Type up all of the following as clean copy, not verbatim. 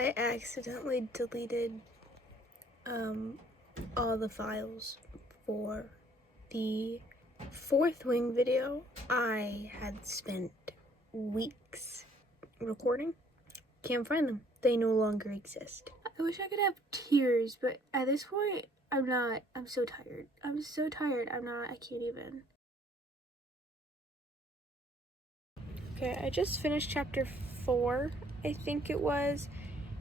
I accidentally deleted all the files for the Fourth Wing video. I had spent weeks recording. Can't find them. They no longer exist. I wish I could have tears, but at this point, I'm not. I'm so tired. I can't even. Okay, I just finished chapter 4, I think it was,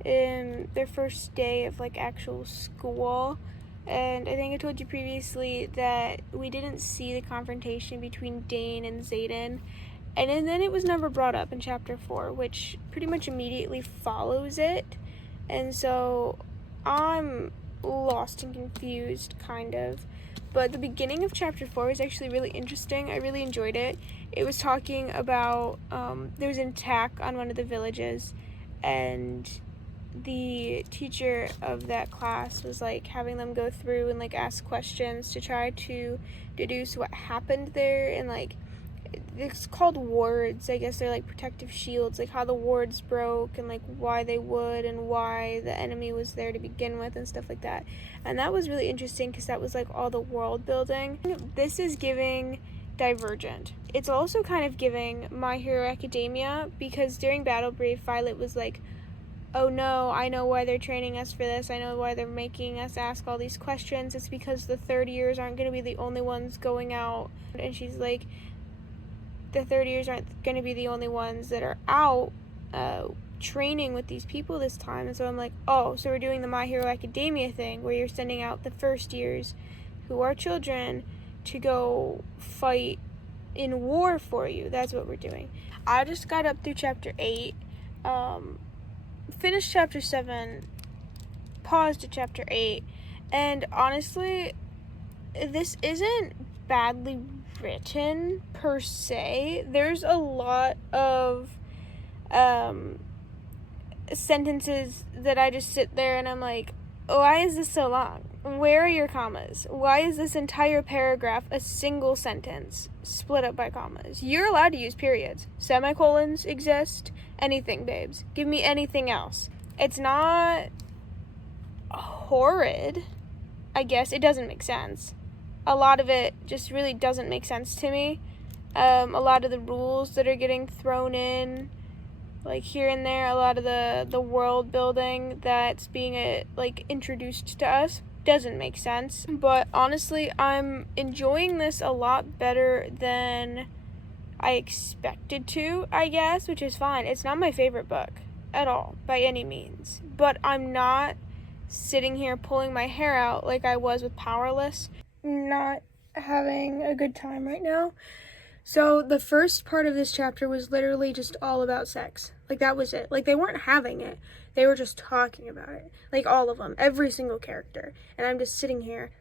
in their first day of like actual school. And I think I told you previously that we didn't see the confrontation between Dain and Xaden. And then it was never brought up in chapter 4, which pretty much immediately follows it. And so I'm lost and confused, kind of. But the beginning of chapter 4 was actually really interesting. I really enjoyed it. It was talking about, there was an attack on one of the villages, and the teacher of that class was like having them go through and like ask questions to try to deduce what happened there, and like it's called wards. I guess they're like protective shields, like how the wards broke and like why they would and why the enemy was there to begin with and stuff like that. And that was really interesting because that was like all the world building. This is giving Divergent. It's also kind of giving My Hero Academia, because during Battle Brief, Violet was like, oh no, I know why they're training us for this. I know why they're making us ask all these questions. It's because the third years aren't going to be the only ones going out. And she's like, the third years aren't going to be the only ones that are out training with these people this time. And so I'm like, oh, so we're doing the My Hero Academia thing where you're sending out the first years who are children to go fight in war for you. That's what we're doing. I just got up through chapter 8, finished chapter 7, paused at chapter 8, and honestly, this isn't badly written per se. There's a lot of sentences that I just sit there and I'm like, why is this so long? Where are your commas? Why is this entire paragraph a single sentence split up by commas? You're allowed to use periods. Semicolons exist. Anything, babes. Give me anything else. It's not horrid. I guess it doesn't make sense. A lot of it just really doesn't make sense to me. A lot of the rules that are getting thrown in, like here and there, a lot of the world building that's being introduced to us doesn't make sense. But honestly, I'm enjoying this a lot better than I expected to, I guess, which is fine. It's not my favorite book at all, by any means. But I'm not sitting here pulling my hair out like I was with Powerless. Not having a good time right now. So the first part of this chapter was literally just all about sex. Like, that was it. Like, they weren't having it. They were just talking about it. Like, all of them. Every single character. And I'm just sitting here.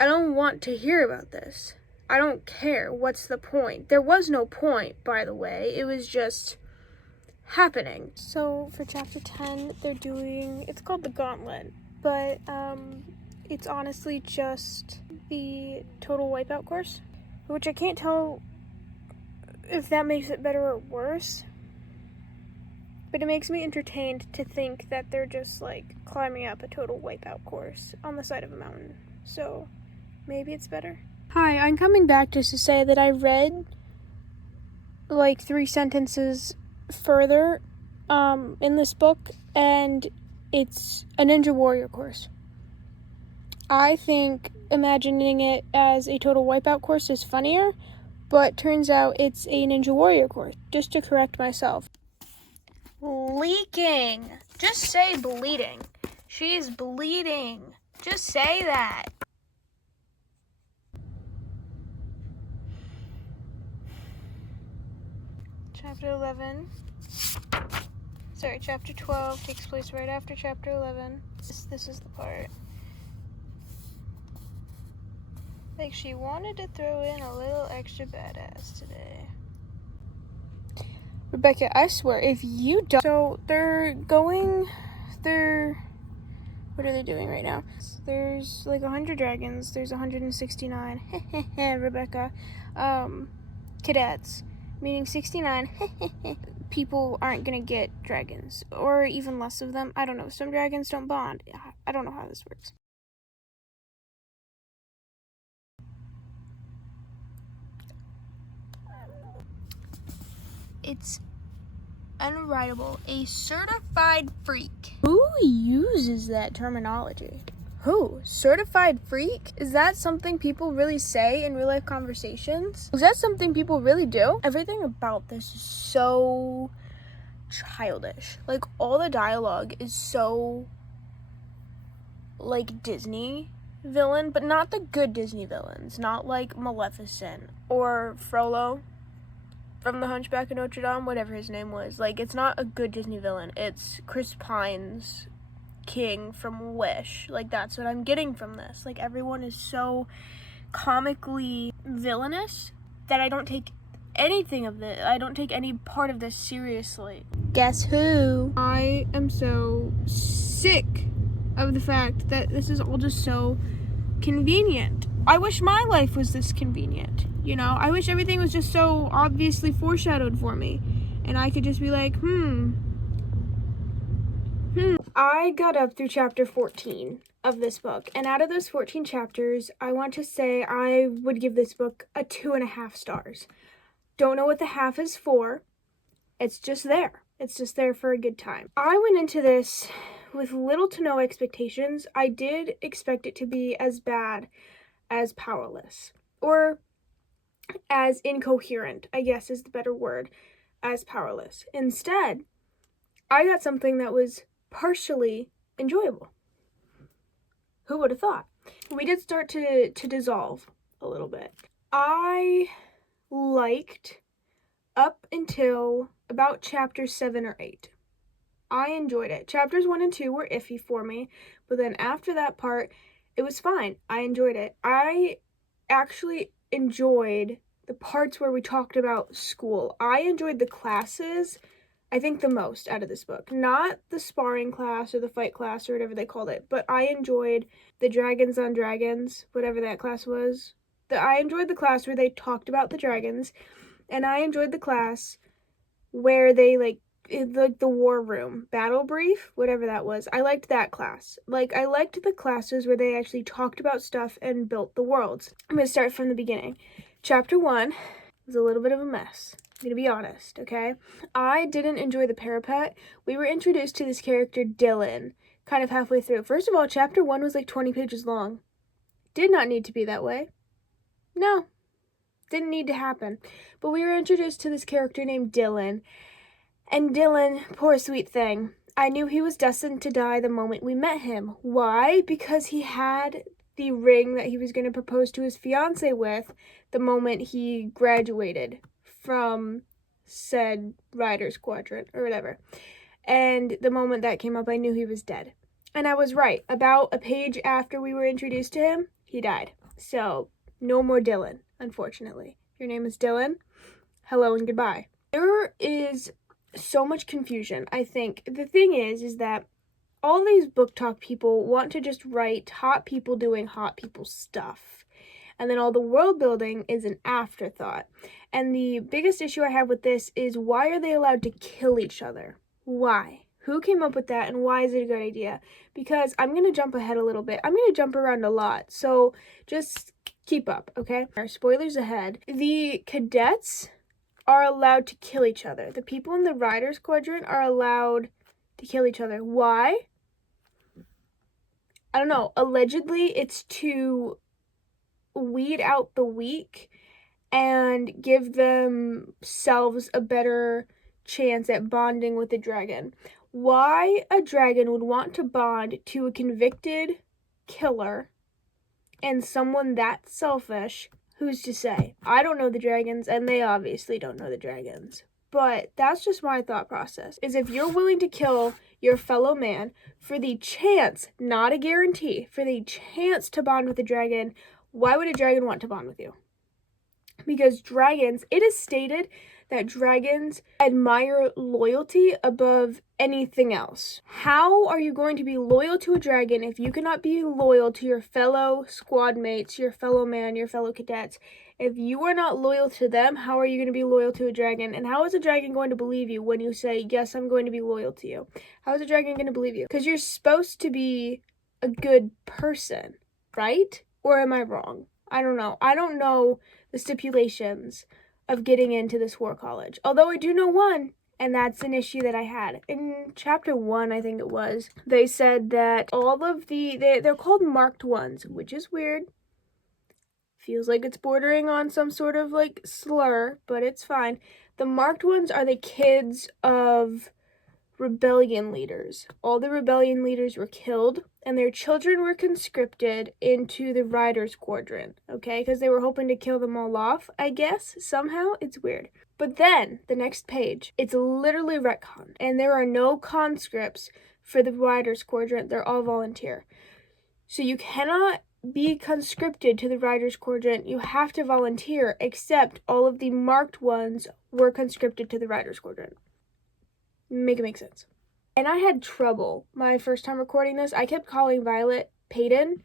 I don't want to hear about this. I don't care. What's the point? There was no point, by the way. It was just happening. So for chapter 10, they're doing, it's called the Gauntlet. But, it's honestly just the Total Wipeout course, which I can't tell if that makes it better or worse, but it makes me entertained to think that they're just like climbing up a Total Wipeout course on the side of a mountain, so maybe it's better. Hi, I'm coming back just to say that I read like 3 sentences further in this book, and it's a Ninja Warrior course. I think imagining it as a Total Wipeout course is funnier, but turns out it's a Ninja Warrior course. Just to correct myself. Leaking! Just say bleeding. She's bleeding. Just say that. Chapter 12 takes place right after chapter 11. This is the part. Like, she wanted to throw in a little extra badass today. Rebecca, I swear, if you don't... So, what are they doing right now? There's, like, 100 dragons. There's 169. Rebecca. Cadets. Meaning 69. people aren't gonna get dragons, or even less of them. I don't know. Some dragons don't bond. I don't know how this works. It's unwritable. A certified freak. Who uses that terminology? Who? Certified freak? Is that something people really say in real life conversations? Is that something people really do? Everything about this is so childish. Like, all the dialogue is so, like, Disney villain, but not the good Disney villains. Not like Maleficent or Frollo from The Hunchback of Notre Dame, whatever his name was. Like, it's not a good Disney villain. It's Chris Pine's King from Wish. Like, that's what I'm getting from this. Like, everyone is so comically villainous that I don't take anything of this. I don't take any part of this seriously. Guess who? I am so sick of the fact that this is all just so convenient. I wish my life was this convenient. You know, I wish everything was just so obviously foreshadowed for me. And I could just be like, I got up through chapter 14 of this book. And out of those 14 chapters, I want to say I would give this book a 2.5 stars. Don't know what the half is for. It's just there. It's just there for a good time. I went into this with little to no expectations. I did expect it to be as bad as Powerless. Or as incoherent, I guess is the better word, as Powerless. Instead, I got something that was partially enjoyable. Who would have thought? We did start to dissolve a little bit. I liked up until about chapter 7 or 8. I enjoyed it. Chapters 1 and 2 were iffy for me, but then after that part, it was fine. I enjoyed it. I actually enjoyed the parts where we talked about school. I enjoyed the classes, I think, the most out of this book. Not the sparring class or the fight class or whatever they called it, but I enjoyed the Dragons on Dragons, whatever that class was. I enjoyed the class where they talked about the dragons, and I enjoyed the class where they, like the war room, battle brief, whatever that was. I liked that class. Like, I liked the classes where they actually talked about stuff and built the worlds. I'm going to start from the beginning. Chapter 1 was a little bit of a mess. I'm going to be honest, okay? I didn't enjoy the parapet. We were introduced to this character, Dylan, kind of halfway through. First of all, chapter 1 was like 20 pages long. Did not need to be that way. No. Didn't need to happen. But we were introduced to this character named Dylan. And Dylan, poor sweet thing, I knew he was destined to die the moment we met him. Why? Because he had the ring that he was going to propose to his fiancée with the moment he graduated from said rider squadron or whatever. And the moment that came up, I knew he was dead. And I was right. About a page after we were introduced to him, he died. So, no more Dylan, unfortunately. Your name is Dylan. Hello and goodbye. There is so much confusion, I think. The thing is that all these book talk people want to just write hot people doing hot people stuff. And then all the world building is an afterthought. And the biggest issue I have with this is, why are they allowed to kill each other? Why? Who came up with that, and why is it a good idea? Because I'm going to jump ahead a little bit. I'm going to jump around a lot, so just keep up, okay? Spoilers ahead. The cadets are allowed to kill each other. The people in the Riders Quadrant are allowed to kill each other. Why? I don't know. Allegedly, it's to weed out the weak and give themselves a better chance at bonding with a dragon. Why a dragon would want to bond to a convicted killer and someone that selfish, who's to say? I don't know the dragons, and they obviously don't know the dragons. But that's just my thought process, is if you're willing to kill your fellow man for the chance, not a guarantee, for the chance to bond with a dragon, why would a dragon want to bond with you? Because dragons, it is stated that dragons admire loyalty above anything else. How are you going to be loyal to a dragon if you cannot be loyal to your fellow squad mates, your fellow man, your fellow cadets? If you are not loyal to them, how are you going to be loyal to a dragon? And how is a dragon going to believe you when you say, yes, I'm going to be loyal to you? How is a dragon going to believe you? Because you're supposed to be a good person, right? Or am I wrong? I don't know. I don't know the stipulations of getting into this war college. Although I do know one, and that's an issue that I had. In chapter 1, I think it was, they said that all of they're called marked ones, which is weird. Feels like it's bordering on some sort of like slur, but it's fine. The marked ones are the kids of rebellion leaders. All the rebellion leaders were killed, and their children were conscripted into the Riders Squadron, okay? Because they were hoping to kill them all off, I guess, somehow. It's weird. But then, the next page, it's literally retconned, and there are no conscripts for the Riders Squadron. They're all volunteer. So you cannot be conscripted to the Riders Squadron. You have to volunteer, except all of the marked ones were conscripted to the Riders Squadron. Make it make sense. And I had trouble my first time recording this. I kept calling Violet Peyton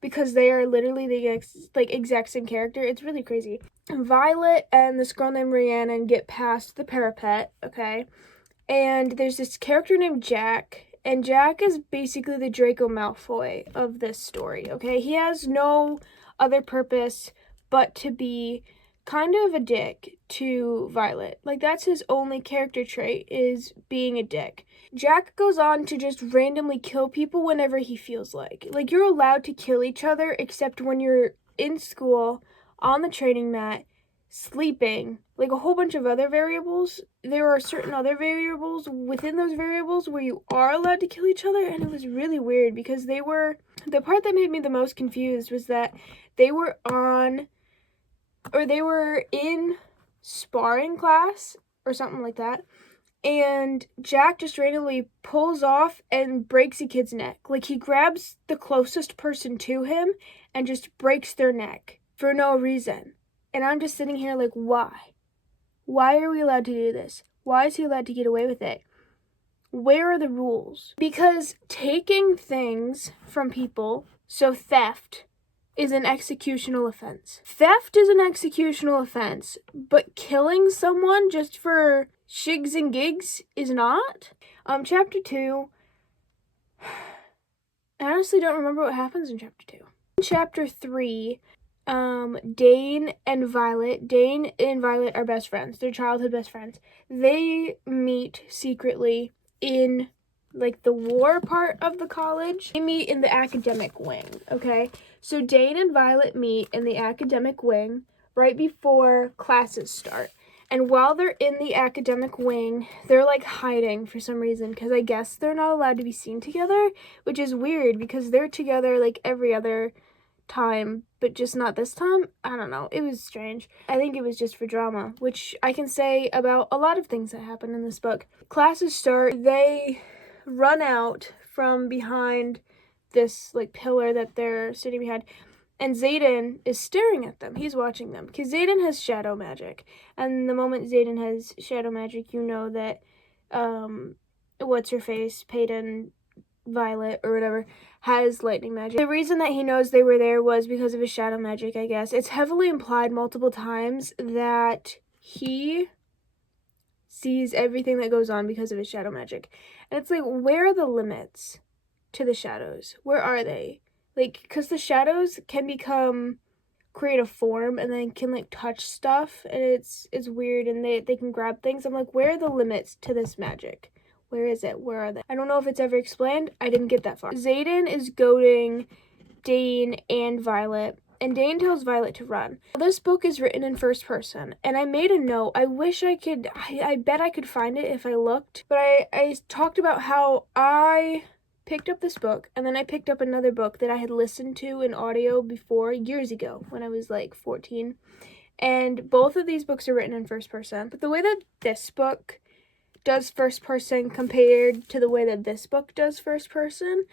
because they are literally the exact same character. It's really crazy. Violet and this girl named Rhiannon get past the parapet, okay? And there's this character named Jack, and Jack is basically the Draco Malfoy of this story, okay? He has no other purpose but to be kind of a dick to Violet. Like, that's his only character trait, is being a dick. Jack goes on to just randomly kill people whenever he feels like. Like, you're allowed to kill each other except when you're in school, on the training mat, sleeping, like a whole bunch of other variables. There are certain other variables within those variables where you are allowed to kill each other, and it was really weird because the part that made me the most confused was that they were in sparring class or something like that, and Jack just randomly pulls off and breaks a kid's neck. Like, he grabs the closest person to him and just breaks their neck for no reason. And I'm just sitting here like, why? Why are we allowed to do this? Why is he allowed to get away with it? Where are the rules? Because taking things from people, so theft, is an executional offense. Theft is an executional offense, but killing someone just for shigs and gigs is not. Chapter 2, I honestly don't remember what happens in chapter 2. In chapter 3, Dane and Violet are best friends. They're childhood best friends. They meet secretly in, like, the war part of the college. They meet in the academic wing, okay? So Dane and Violet meet in the academic wing right before classes start. And while they're in the academic wing, they're, like, hiding for some reason, because I guess they're not allowed to be seen together, which is weird because they're together, like, every other time, but just not this time. I don't know. It was strange. I think it was just for drama, which I can say about a lot of things that happen in this book. Classes start. They run out from behind this, like, pillar that they're sitting behind, and Xaden is staring at them. He's watching them because Xaden has shadow magic, and the moment Xaden has shadow magic, you know that what's her face, Peyton, Violet, or whatever, has lightning magic. The reason that he knows they were there was because of his shadow magic, I guess. It's heavily implied multiple times that he sees everything that goes on because of his shadow magic. And it's like, where are the limits to the shadows? Where are they? Like, because the shadows can create a form and then can, like, touch stuff, and it's weird, and they can grab things. I'm like, where are the limits to this magic? Where is it? Where are they? I don't know if it's ever explained. I didn't get that far. Xaden is goading Dane and Violet, and Dane tells Violet to run. This book is written in first person, and I made a note. I wish I could, I bet I could find it if I looked, but I talked about how I picked up this book, and then I picked up another book that I had listened to in audio before, years ago, when I was like 14, and both of these books are written in first person, but the way that this book does first person compared to the way that this book does first person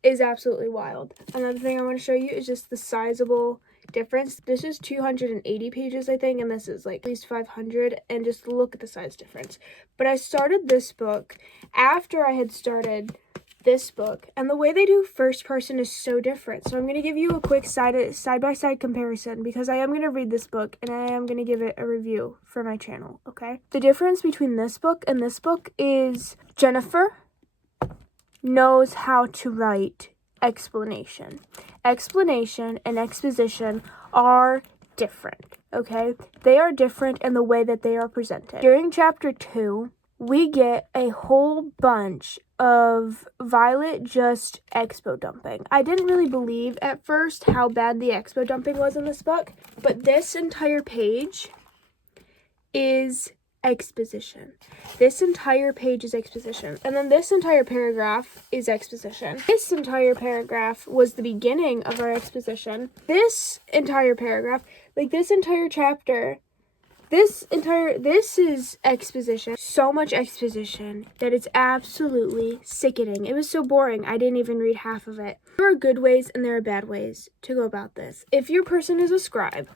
is absolutely wild. Another thing I want to show you is just the sizable difference. This is 280 pages, I think, and this is like at least 500, and just look at the size difference. But I started this book after I had started this book, and the way they do first person is so different. So I'm going to give you a quick side-by-side comparison, because I am going to read this book and I am going to give it a review for my channel, okay? The difference between this book and this book is Jennifer knows how to write explanation. Explanation and exposition are different, okay? They are different in the way that they are presented. During chapter 2, we get a whole bunch of Violet just expo dumping. I didn't really believe at first how bad the expo dumping was in this book, but this entire page is exposition. This entire page is exposition. And then this entire paragraph is exposition. This entire paragraph was the beginning of our exposition. This entire paragraph, like this entire chapter, this is exposition. So much exposition that it's absolutely sickening. It was so boring, I didn't even read half of it. There are good ways and there are bad ways to go about this. If your person is a scribe,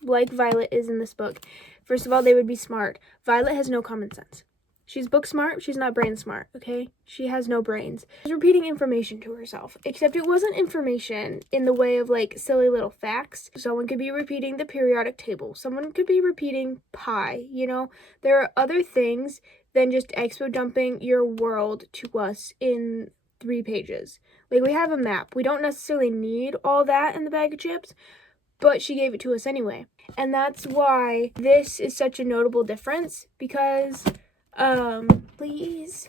like Violet is in this book, first of all, they would be smart. Violet has no common sense. She's book smart, she's not brain smart, okay? She has no brains. She's repeating information to herself, except it wasn't information in the way of like silly little facts. Someone could be repeating the periodic table. Someone could be repeating pi, you know? There are other things than just expo dumping your world to us in 3 pages. Like, we have a map. We don't necessarily need all that in the bag of chips, but she gave it to us anyway. And that's why this is such a notable difference, because please,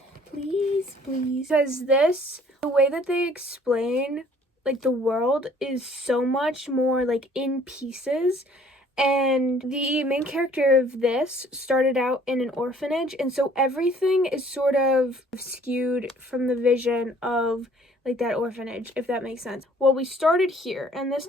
because this, the way that they explain like the world is so much more like in pieces, and the main character of this started out in an orphanage, and so everything is sort of skewed from the vision of like that orphanage, if that makes sense. Well, we started here, and this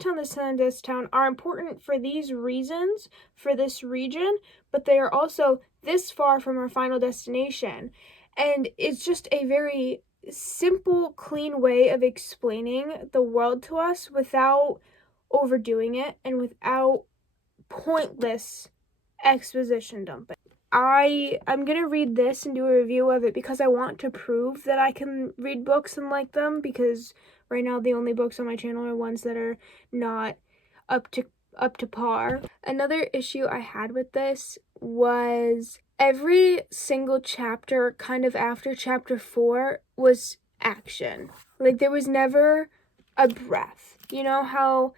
town are important for these reasons, for this region, but they are also this far from our final destination. And it's just a very simple, clean way of explaining the world to us without overdoing it and without pointless exposition dumping. I'm gonna read this and do a review of it because I want to prove that I can read books and like them, because right now the only books on my channel are ones that are not up to par. Another issue I had with this was every single chapter, kind of after chapter 4, was action. Like, there was never a breath. You know how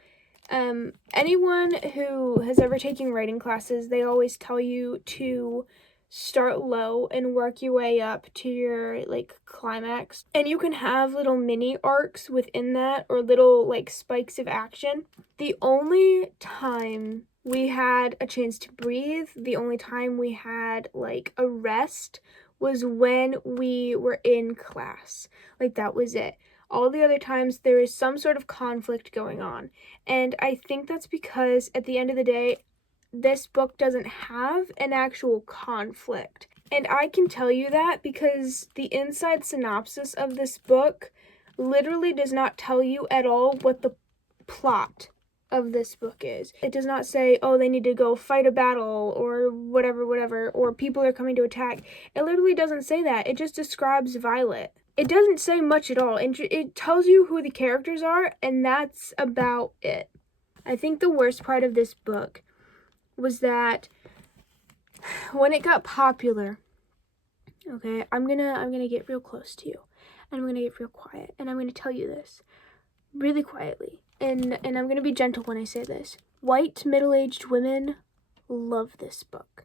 anyone who has ever taken writing classes, they always tell you to start low and work your way up to your like climax, and you can have little mini arcs within that, or little like spikes of action. The only time we had a chance to breathe, the only time we had like a rest, was when we were in class. Like, that was it. All the other times there is some sort of conflict going on. And I think that's because at the end of the day, this book doesn't have an actual conflict. And I can tell you that because the inside synopsis of this book literally does not tell you at all what the plot of this book is. It does not say, oh, they need to go fight a battle or whatever, or people are coming to attack. It literally doesn't say that. It just describes Violet. It doesn't say much at all. It tells you who the characters are, and that's about it. I think the worst part of this book was that when it got popular, okay, I'm gonna get real close to you, and I'm gonna get real quiet, and I'm gonna tell you this really quietly, and I'm gonna be gentle when I say this. White middle-aged women love this book,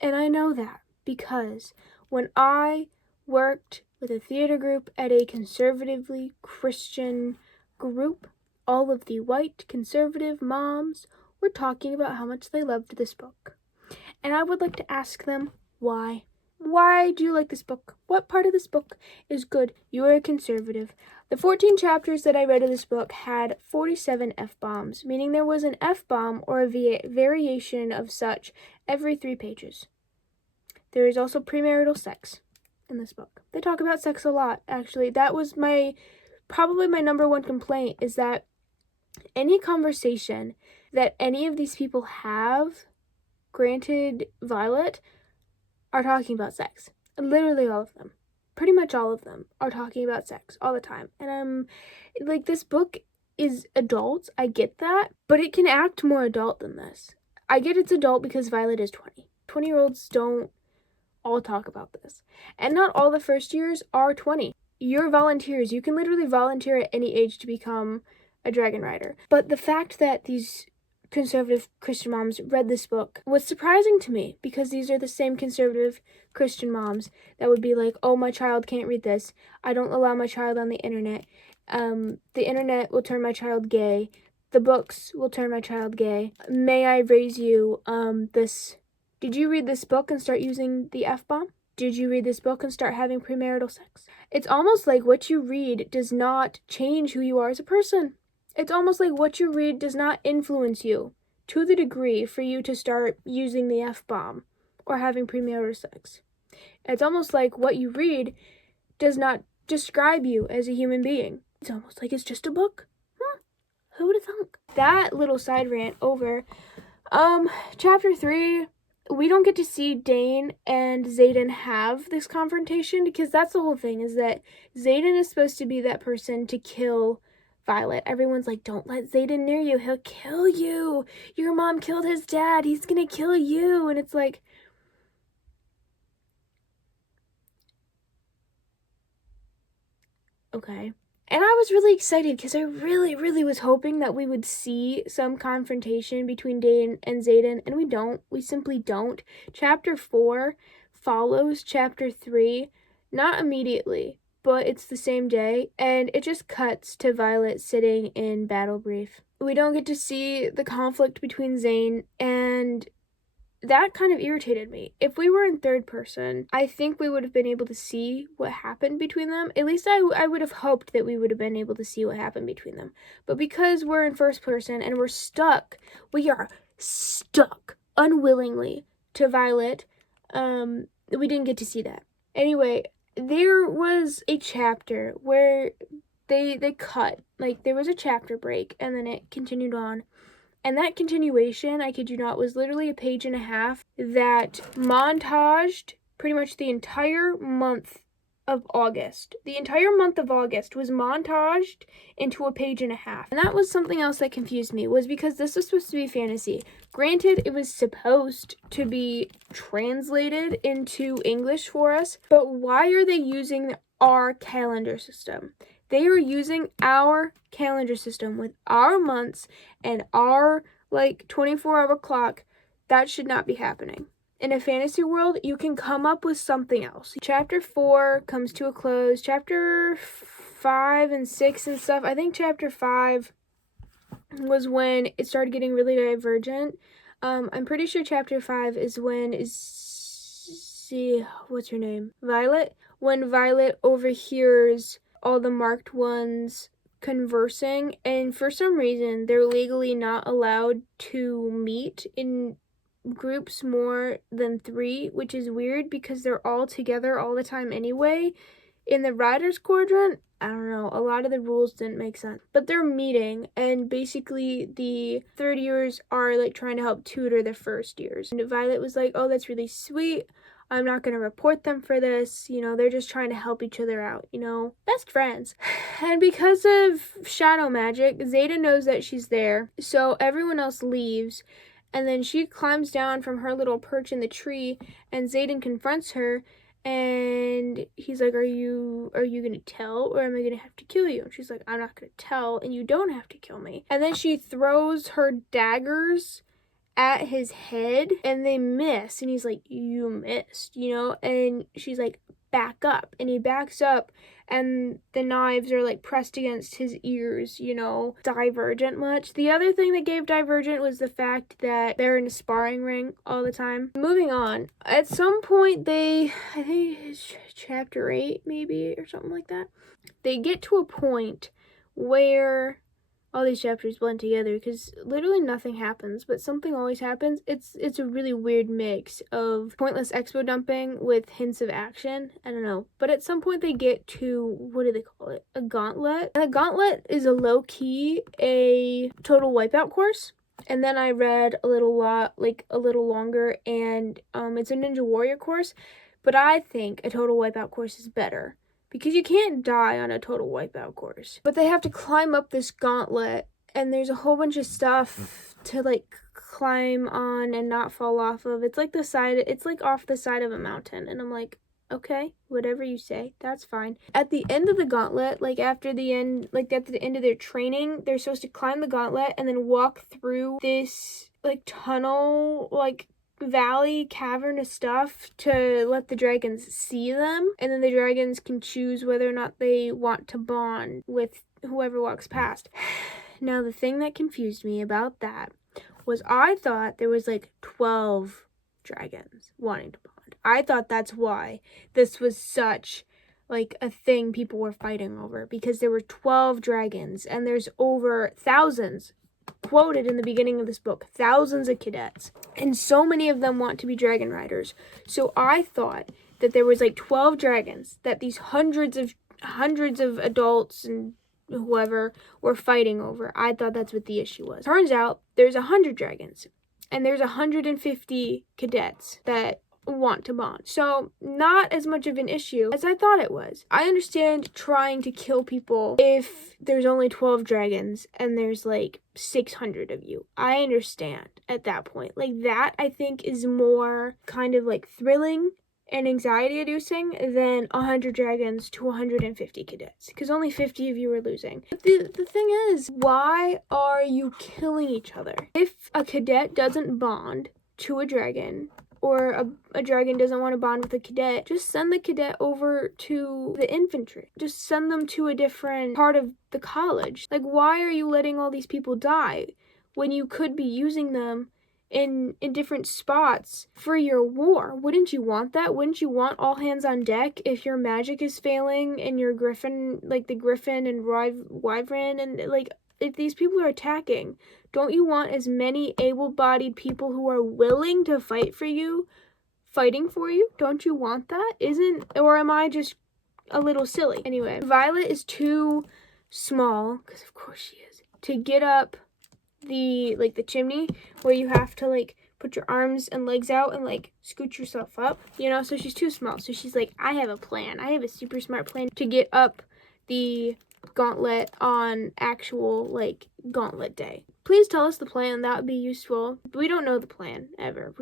and I know that because when I worked with a theater group at a conservatively Christian group, all of the white conservative moms were talking about how much they loved this book. And I would like to ask them, why? Why do you like this book? What part of this book is good? You are a conservative. The 14 chapters that I read of this book had 47 F-bombs, meaning there was an F-bomb or a variation of such every 3 pages. There is also premarital sex in this book. They talk about sex a lot, actually. That was probably my number one complaint, is that any conversation that any of these people have, granted Violet, are talking about sex. Literally all of them. Pretty much all of them are talking about sex all the time. And I'm like, this book is adult, I get that, but it can act more adult than this. I get it's adult because Violet is 20. 20-year-olds don't all talk about this. And not all the first years are 20. You're volunteers. You can literally volunteer at any age to become a dragon rider. But the fact that these conservative Christian moms read this book was surprising to me, because these are the same conservative Christian moms that would be like, oh, my child can't read this. I don't allow my child on the internet. The internet will turn my child gay. The books will turn my child gay. May I raise you, did you read this book and start using the F-bomb? Did you read this book and start having premarital sex? It's almost like what you read does not change who you are as a person. It's almost like what you read does not influence you to the degree for you to start using the F-bomb or having premarital sex. It's almost like what you read does not describe you as a human being. It's almost like it's just a book. Who would have thunk? That little side rant over. Chapter 3, we don't get to see Dain and Xaden have this confrontation, because that's the whole thing, is that Xaden is supposed to be that person to kill Violet. Everyone's like, don't let Xaden near you. He'll kill you. Your mom killed his dad. He's gonna kill you. And it's like, okay. And I was really excited because I really, really was hoping that we would see some confrontation between Dain and Xaden, and we don't. We simply don't. Chapter 4 follows Chapter 3, not immediately, but it's the same day, and it just cuts to Violet sitting in Battle Brief. We don't get to see the conflict between Zane, and that kind of irritated me. If we were in third person, I think we would have been able to see what happened between them. At least I would have hoped that we would have been able to see what happened between them. But because we're in first person and we are stuck unwillingly to Violet, we didn't get to see that. Anyway, there was a chapter where they cut. Like, there was a chapter break, and then it continued on. And that continuation, I kid you not, was literally a page and a half that montaged pretty much the entire month of August. The entire month of August was montaged into a page and a half. And that was something else that confused me, was because this was supposed to be fantasy. Granted, it was supposed to be translated into English for us, but why are they using our calendar system? They are using our calendar system with our months and our, 24-hour clock. That should not be happening. In a fantasy world, you can come up with something else. Chapter 4 comes to a close. Chapter 5 and 6 and stuff. I think Chapter 5 was when it started getting really divergent. I'm pretty sure Chapter 5 is when what's her name? Violet? When Violet overhears all the marked ones conversing, and for some reason they're legally not allowed to meet in groups more than 3, which is weird because they're all together all the time anyway. In the Riders Quadrant, I don't know, a lot of the rules didn't make sense, but they're meeting, and basically the third years are trying to help tutor the first years. And Violet was like, oh, that's really sweet. I'm not going to report them for this. They're just trying to help each other out, best friends. And because of shadow magic, Xaden knows that she's there. So everyone else leaves. And then she climbs down from her little perch in the tree, and Xaden confronts her. And he's like, are you going to tell, or am I going to have to kill you? And she's like, I'm not going to tell, and you don't have to kill me. And then she throws her daggers at his head, and they miss, and he's like, you missed, and she's like, back up, and he backs up, and the knives are pressed against his ears, Divergent much. The other thing that gave Divergent was the fact that they're in a sparring ring all the time. Moving on, at some point I think it's Chapter 8 maybe, or something like that, they get to a point where all these chapters blend together because literally nothing happens, but something always happens. It's a really weird mix of pointless expo dumping with hints of action. I don't know. But at some point they get to, what do they call it? A gauntlet. And a gauntlet is a low-key, a total wipeout course. And then I read a little longer, and it's a Ninja Warrior course, but I think a Total Wipeout course is better because you can't die on a Total Wipeout course. But they have to climb up this gauntlet, and there's a whole bunch of stuff to like climb on and not fall off of. It's like off the side of a mountain, and I'm like, okay, whatever you say, that's fine. At the end of the gauntlet, at the end of their training, they're supposed to climb the gauntlet and then walk through this tunnel, valley, cavernous stuff to let the dragons see them, and then the dragons can choose whether or not they want to bond with whoever walks past. Now, the thing that confused me about that was I thought there was 12 dragons wanting to bond. I thought that's why this was such a thing people were fighting over, because there were 12 dragons, and there's over thousands, quoted in the beginning of this book, thousands of cadets, and so many of them want to be dragon riders. So I thought that there was 12 dragons that these hundreds of adults and whoever were fighting over. I thought that's what the issue was. Turns out there's 100 dragons, and there's 150 cadets that want to bond. So not as much of an issue as I thought it was. I understand trying to kill people if there's only 12 dragons and there's 600 of you. I understand at that point. That I think is more kind of thrilling and anxiety inducing than 100 dragons to 150 cadets, because only 50 of you are losing. But the thing is, why are you killing each other? If a cadet doesn't bond to a dragon, or a dragon doesn't want to bond with a cadet, just send the cadet over to the infantry. Just send them to a different part of the college. Why are you letting all these people die when you could be using them in different spots for your war? Wouldn't you want that? Wouldn't you want all hands on deck if your magic is failing and your griffin, the griffin and wyvern, and if these people are attacking? Don't you want as many able-bodied people who are willing to fight for you, fighting for you? Don't you want that? Or am I just a little silly? Anyway, Violet is too small, because of course she is, to get up the chimney where you have to put your arms and legs out and scoot yourself up, so she's too small. So she's I have a plan. I have a super smart plan to get up the gauntlet on actual gauntlet day. Please tell us the plan. That would be useful. We don't know the plan ever.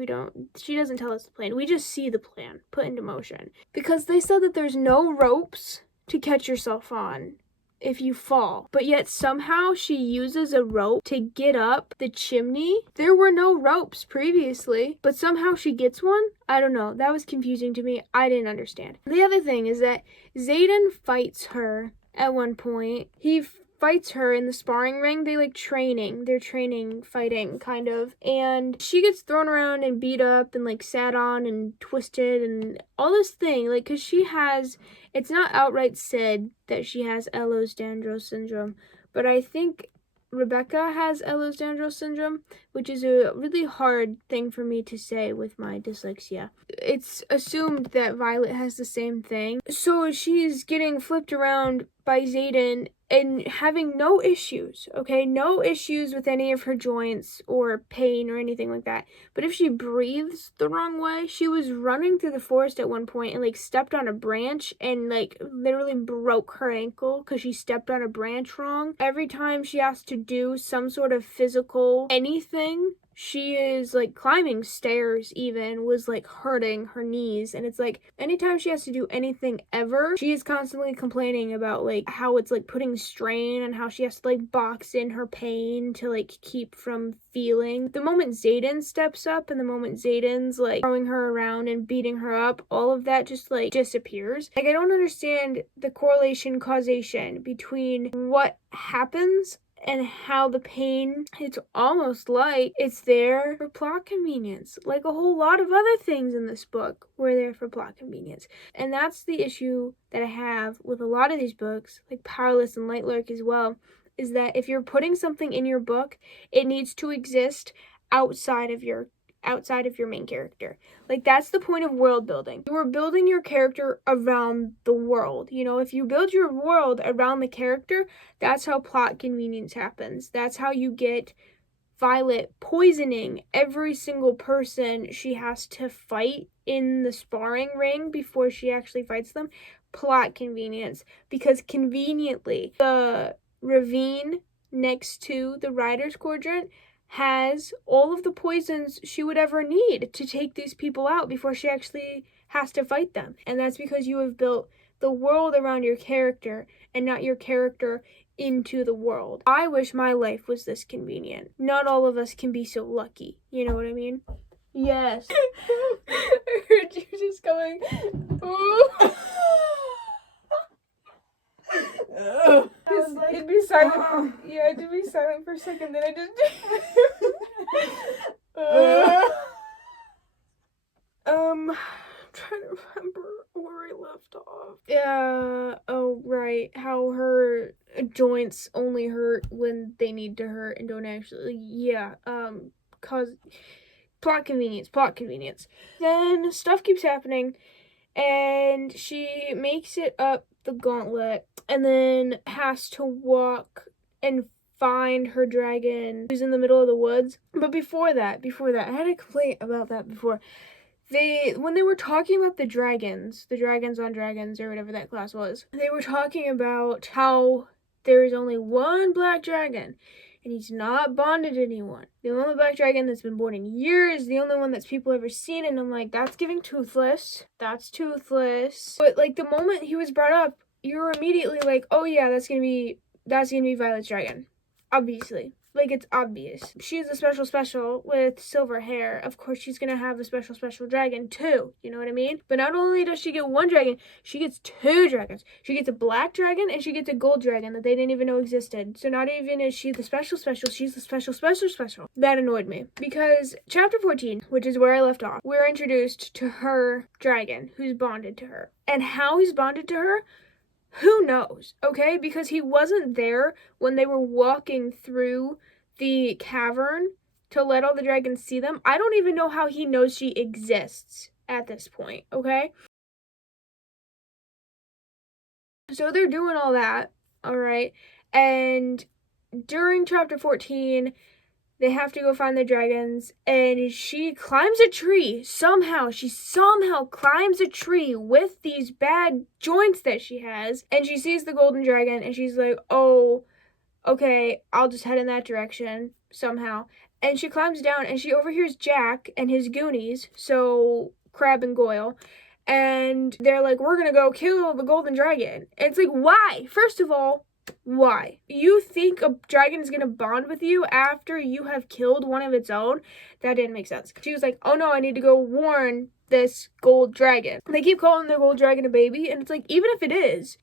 She doesn't tell us the plan. We just see the plan put into motion, because they said that there's no ropes to catch yourself on if you fall, but yet somehow she uses a rope to get up the chimney. There were no ropes previously, but somehow she gets one. I don't know. That was confusing to me. I didn't understand. The other thing is that Xaden fights her at one point. He fights her in the sparring ring. They're training, fighting, kind of. And she gets thrown around and beat up and sat on and twisted and all this thing. Because she has, it's not outright said that she has Ehlers-Danlos syndrome, but I think Rebecca has Ehlers-Danlos syndrome, which is a really hard thing for me to say with my dyslexia. It's assumed that Violet has the same thing. So she's getting flipped around by Xaden and having no issues, okay? No issues with any of her joints or pain or anything like that. But if she breathes the wrong way, she was running through the forest at one point and stepped on a branch and literally broke her ankle because she stepped on a branch wrong. Every time she has to do some sort of physical anything, she is climbing stairs even, was hurting her knees. And it's anytime she has to do anything ever, she is constantly complaining about how it's putting strain, and how she has to box in her pain to keep from feeling. The moment Xaden steps up and the moment Xaden's throwing her around and beating her up, all of that just disappears. I don't understand the correlation causation between what happens and how the pain, it's almost it's there for plot convenience. A whole lot of other things in this book were there for plot convenience. And that's the issue that I have with a lot of these books, Powerless and Lightlurk as well, is that if you're putting something in your book, it needs to exist outside of your main character. That's the point of world building. You are building your character around the world. If you build your world around the character, that's how plot convenience happens. That's how you get Violet poisoning every single person she has to fight in the sparring ring before she actually fights them. Plot convenience, because conveniently the ravine next to the Riders Quadrant has all of the poisons she would ever need to take these people out before she actually has to fight them. And that's because you have built the world around your character and not your character into the world. I wish my life was this convenient. Not all of us can be so lucky. You know what I mean? Yes. I heard you just going, ooh. It'd be silent. Yeah, it'd be silent for a second, then I just I'm trying to remember where I left off. Yeah, oh right, how her joints only hurt when they need to hurt and don't actually, cause plot convenience. Then stuff keeps happening, and she makes it up the gauntlet, and then has to walk and find her dragon who's in the middle of the woods. But before that, I had a complaint about that before. When they were talking about the dragons on dragons, or whatever that class was, they were talking about how there is only one black dragon, and he's not bonded to anyone. The only black dragon that's been born in years, the only one that's people ever seen, and I'm like, that's giving Toothless. That's Toothless. But, like, the moment he was brought up, you were immediately like, oh yeah, that's gonna be Violet's dragon. Obviously. Like, it's obvious. She's a special with silver hair. Of course, she's gonna have a special dragon, too. You know what I mean? But not only does she get one dragon, she gets two dragons. She gets a black dragon, and she gets a gold dragon that they didn't even know existed. So not even is she the special, she's the special. That annoyed me. Because chapter 14, which is where I left off, we're introduced to her dragon, who's bonded to her. And how he's bonded to her, who knows, okay? Because he wasn't there when they were walking through the cavern to let all the dragons see them. I don't even know how he knows she exists at this point, okay? So they're doing all that, alright? And during chapter 14, they have to go find the dragons, and she climbs a tree. She somehow climbs a tree with these bad joints that she has, and she sees the golden dragon, and she's like, oh, okay, I'll just head in that direction somehow. And she climbs down, and she overhears Jack and his Goonies, so Crab and Goyle, and they're like, we're gonna go kill the golden dragon. And it's like, why? First of all, why? You think a dragon is gonna bond with you after you have killed one of its own? That didn't make sense. She was like, oh no, I need to go warn this gold dragon. They keep calling the gold dragon a baby, and it's like, even if it is,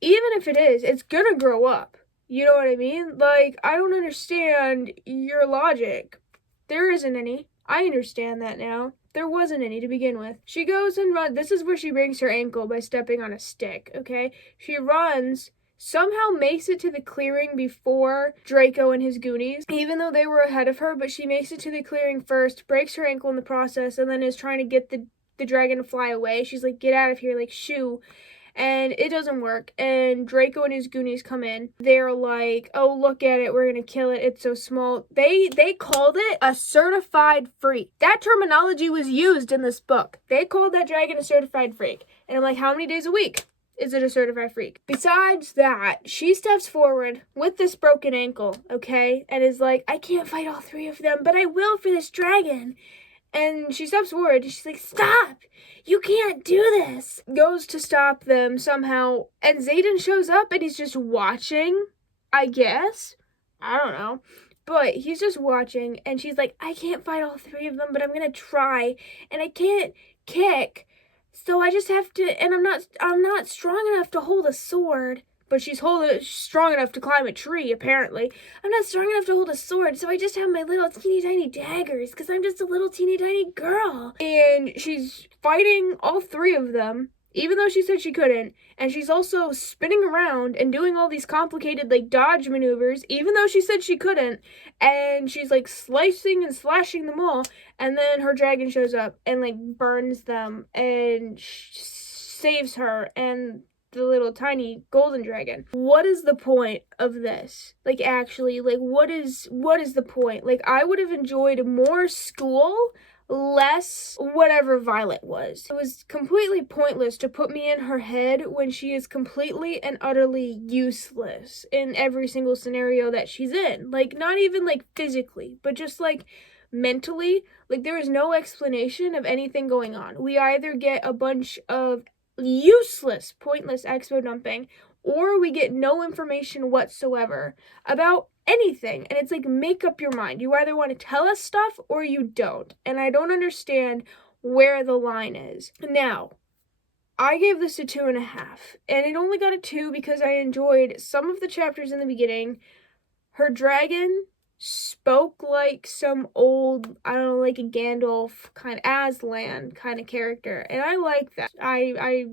it's gonna grow up. You know what I mean? Like, I don't understand your logic. There isn't any. I understand that now. There wasn't any to begin with. She goes and runs. This is where she breaks her ankle by stepping on a stick, okay? She runs, somehow makes it to the clearing before Draco and his Goonies, even though they were ahead of her, but she makes it to the clearing first, breaks her ankle in the process, and then is trying to get the dragon to fly away. She's like, get out of here, like, shoo. And it doesn't work, and Draco and his Goonies come in. They're like, oh, look at it, we're gonna kill it, it's so small. They called it a certified freak. That terminology was used in this book. They called that dragon a certified freak. And I'm like, how many days a week is it a certified freak? Besides that, she steps forward with this broken ankle, okay, and is like, I can't fight all three of them, but I will for this dragon. And she steps forward, and she's like, stop! You can't do this! Goes to stop them somehow, and Xaden shows up, and he's just watching, I guess. I don't know. But he's just watching, and she's like, I can't fight all three of them, but I'm gonna try, and I can't kick, so I just have to, and I'm not strong enough to hold a sword. But she's strong enough to climb a tree, apparently. I'm not strong enough to hold a sword, so I just have my little teeny tiny daggers, because I'm just a little teeny tiny girl. And she's fighting all three of them, even though she said she couldn't. And she's also spinning around and doing all these complicated, like, dodge maneuvers, even though she said she couldn't. And she's, like, slicing and slashing them all. And then her dragon shows up and, like, burns them and saves her. And the little tiny golden dragon. What is the point of this? Like, actually, like, what is the point? Like, I would have enjoyed more school, less whatever Violet was. It was completely pointless to put me in her head when she is completely and utterly useless in every single scenario that she's in. Like, not even like physically, but just like mentally. Like, there is no explanation of anything going on. We either get a bunch of useless, pointless expo dumping, or we get no information whatsoever about anything. And it's like, make up your mind. You either want to tell us stuff or you don't. And I don't understand where the line is. Now, I gave this a 2.5, and it only got a 2 because I enjoyed some of the chapters in the beginning. Her dragon spoke like some old, I don't know, like a Gandalf kind of Aslan kind of character, and I like that. I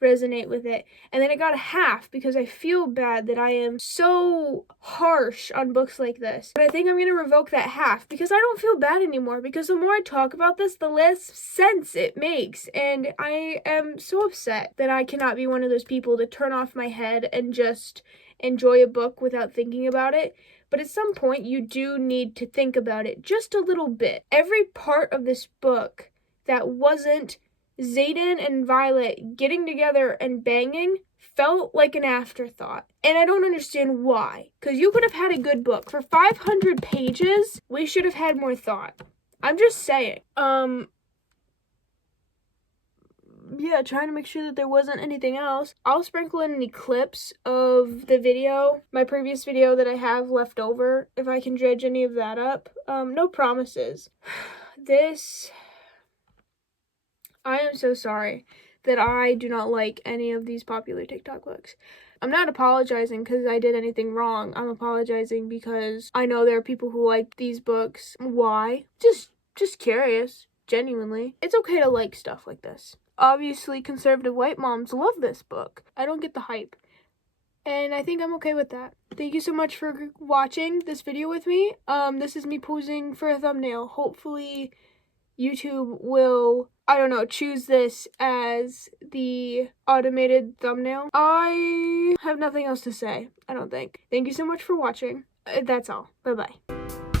resonate with it. And then it got a 1/2 because I feel bad that I am so harsh on books like this. But I think I'm going to revoke that 1/2 because I don't feel bad anymore, because the more I talk about this, the less sense it makes. And I am so upset that I cannot be one of those people to turn off my head and just enjoy a book without thinking about it. But at some point, you do need to think about it just a little bit. Every part of this book that wasn't Xaden and Violet getting together and banging felt like an afterthought. And I don't understand why. Because you could have had a good book. For 500 pages, we should have had more thought. I'm just saying. Yeah, trying to make sure that there wasn't anything else. I'll sprinkle in any clips of the video, my previous video that I have left over, if I can dredge any of that up. No promises. I am so sorry that I do not like any of these popular TikTok books. I'm not apologizing because I did anything wrong. I'm apologizing because I know there are people who like these books. Why? Just curious. Genuinely. It's okay to like stuff like this. Obviously, conservative white moms love this book. I don't get the hype. And I think I'm okay with that. Thank you so much for watching this video with me. This is me posing for a thumbnail. Hopefully, YouTube will, I don't know, choose this as the automated thumbnail. I have nothing else to say, I don't think. Thank you so much for watching. That's all. Bye-bye.